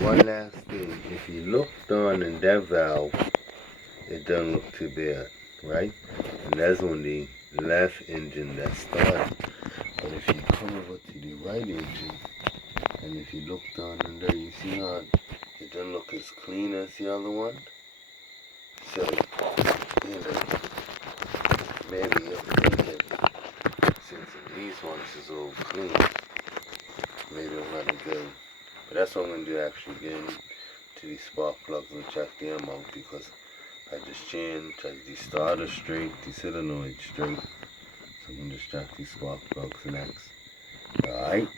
one last thing. If you look down in that valve, it doesn't look too bad, right? And that's on the left engine that started. But if you come over to the right engine, and if you look down in there, you see how it doesn't look as clean as the other one? So, you know, maybe I'm thinking, since these ones is all clean, maybe I'm gonna go. But that's what I'm gonna do, actually, get into these spark plugs and check them out, because I just changed the starter straight, the solenoid straight. So I'm gonna just check these spark plugs next. Alright?